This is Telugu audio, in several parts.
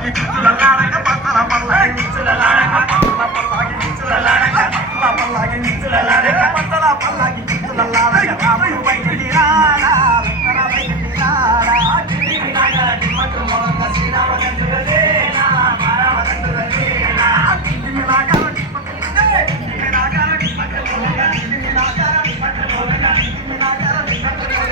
పల్లాగి పిచ్చులలాడక పత్తల పల్లాగి పిచ్చులలాడక పత్తల పల్లాగి పిచ్చులలాడక పత్తల పల్లాగి పిచ్చులలాడక పత్తల పల్లాగి పిచ్చులలాడక రాముడు బయటికి రారా లక్కన బయటికి రారా కింది నాగర కిమ్మకు మోగ శ్రీరామచంద్రుడేనా మారామచంద్రుడేనా కింది నాగర కిమ్మకు కింది నాగర కిమ్మకు మోగ కింది నాగర కిమ్మకు మోగ కింది నాగర కిమ్మకు మోగ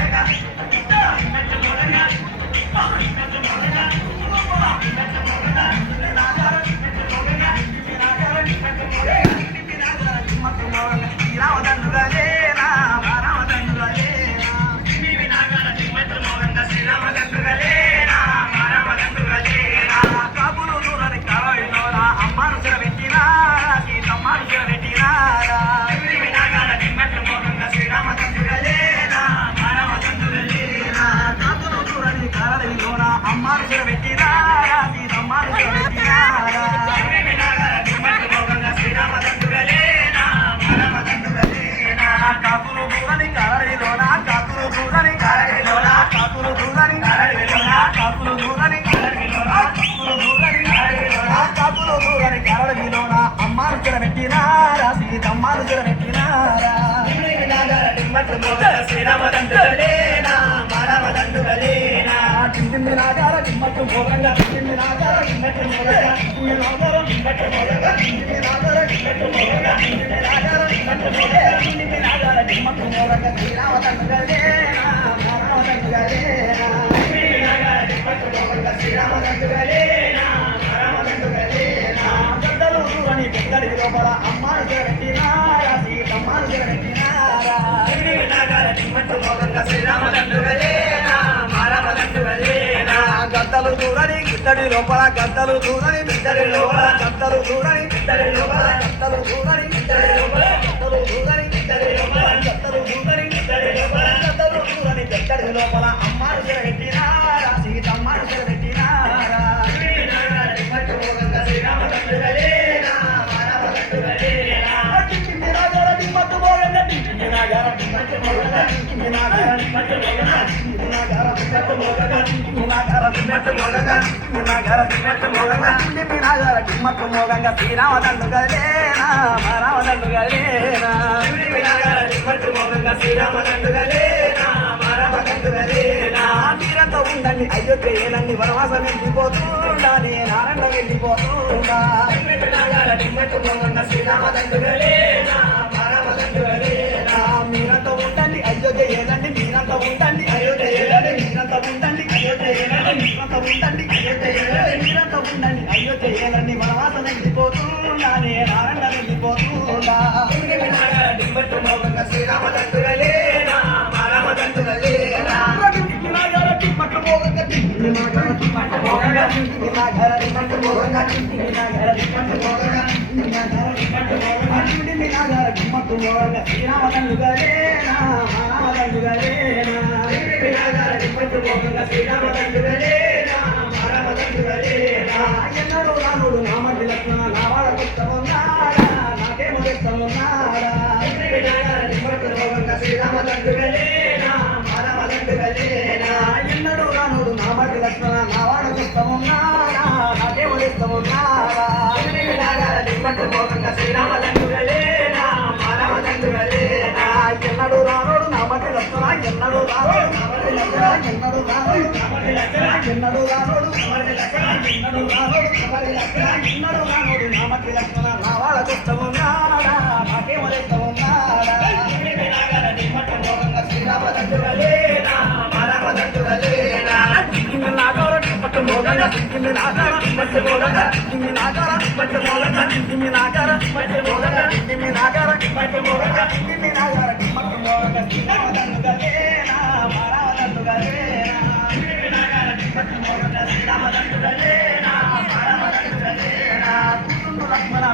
శ్రీరామచంద్రుడేనా మారామచంద్రుడేనా కింది నాగార కిమ్మట్టు మోగంగా కింది నాగార కిమ్మట్టు మోగంగా కింది నాగార కిమ్మట్టు మోగంగా కింది నాగార కిమ్మట్టు మోగంగా కింది నాగార కిమ్మట్టు మోగంగా కింది నాగార కిమ్మట్టు మోగంగా శ్రీరామచంద్రుడేనా మారామచంద్రుడేనా కింది నాగార కిమ్మట్టు మోగంగా శ్రీరామచంద్రుడేనా మారామచంద్రుడేనా గద్దలు దూరని పెద్దడి లోపల అమ్మాను జరగట్టినారా సీతమ్మను జరగట్టినారా కింది నాగార కిమ్మట్టు మోగంగా శ్రీరామచంద్రుడేనా మారామచంద్రుడేనా గద్దలు దూరని గిద్దడి లోపల గద్దలు దూరని బిడ్డడి లోపల గద్దలు దూరని బిడ్డడి లోపల గద్దలు దూరని బిడ్డడి లోపల గద్దలు దూరని బిడ్డడి లోపల గద్దలు దూరని బిడ్డడి లోపల గద్దలు దూరని బిడ్డడి లోపల అమ్మాను జరగట్టినారా సీతమ్మను జరగట్టినారా శ్రీరామచంద్రుడేనా మారామచంద్రుడేనా కింది నాగార కిమ్మట్టు మోగంగా కింది నాగార కిమ్మట్టు మోగంగా కింది నాగార కిమ్మట్టు మోగంగా కింది నాగార కిమ్మట్టు మోగంగా కింది నాగార కిమ్మట్టు మోగంగా కింది నాగార కిమ్మట్టు మోగంగా కింది నాగార కిమ్మట్టు మోగంగా శ్రీరామచంద్రుడేనా మారామచంద్రుడేనా కింది నాగార కిమ్మట్టు మోగంగా శ్రీరామచంద్రుడేనా మారామచంద్రుడేనా మీరంతా ఉండండి అయోధ్య ఏలండి వనవాసం వెళ్ళిపోతుండా నారాయణ వెళ్ళిపోతుండా కింది నాగార కిమ్మట్టు మోగంగా శ్రీరామచంద్రుడేనా మారామచంద్రుడేనా మీరంతా ఉండండి అయోధ్య ఏలండి మీరంతా ఉండండి అయోధ్య ఏలండి మీరంతా ఉండండి అయోధ్య ఏలండి మీరంతా ఉండండి అయోధ్య ఏలండి మీరంతా ఉండండి అయోధ్య ఏలండి వనవాసం వెళ్ళిపోతుండా నారాయణ వెళ్ళిపోతుండా కింది నాగార కిమ్మట్టు మోగంగా శ్రీరామచంద్రుడేనా మారామచంద్రుడేనా కింది నాగార కిమ్మట్టు మోగంగా కింది నాగార కిమ్మట్టు మోగంగా కింది నాగార కిమ్మట్టు మోగంగా కింది నాగార కిమ్మట్టు మోగంగా కింది నాగార కిమ్మట్టు మోగంగా కింది నాగార కిమ్మట్టు మోగంగా శ్రీరామచంద్రుడేనా మారామచంద్రుడేనా కింది నాగార కిమ్మట్టు మోగంగా శ్రీరామచంద్రుడేనా మారామచంద్రుడేనా ఎన్నడూ రాముడు నామటి లక్ష్మణ నావాడ పుస్తకమున్నాడా నాకేమో తెస్తమున్నాడా కింది నాగార కిమ్మట్టు మోగంగా శ్రీరామచంద్రుడేనా మారామచంద్రుడేనా ఎన్నడూ రాముడు నామటి లక్ష్మణ నావాడ పుస్తకమున్నాడా నాకేమో తెస్తమున్నాడా కింది నాగార కిమ్మట్టు మోగంగా శ్రీరామచంద్రుడేనా మారామచంద్రుడేనా ఎన్నడూ రాముడు నామటి లక్ష్మణ ఎన్నడూ రాముడు నామటి లక్ష్మణ ఎన్నడూ రాముడు నామటి లక్ష్మణ ఎన్నడూ రాముడు నామటి లక్ష్మణ ఎన్నడూ రాముడు నామటి లక్ష్మణ ఎన్నడూ రాముడు నామటి లక్ష్మణ నావాడ పుస్తకమున్నాడా నాకేమో తెస్తమున్నాడా కింది నాగార కిమ్మట్టు మోగంగా శ్రీరామచంద్రుడేనా మారామచంద్రుడేనా కింది నాగార కిమ్మట్టు మోగంగా కింది నాగార కిమ్మట్టు మోగంగా కింది నాగార కిమ్మట్టు మోగంగా కింది నాగార కిమ్మట్టు మోగంగా కింది నాగార కిమ్మట్టు మోగంగా కింది నాగార కిమ్మట్టు మోగంగా శ్రీరామచంద్రుడేనా మారామచంద్రుడేనా కింది నాగార కిమ్మట్టు మోగంగా శ్రీరామచంద్రుడేనా మారామచంద్రుడేనా లక్ష్మణ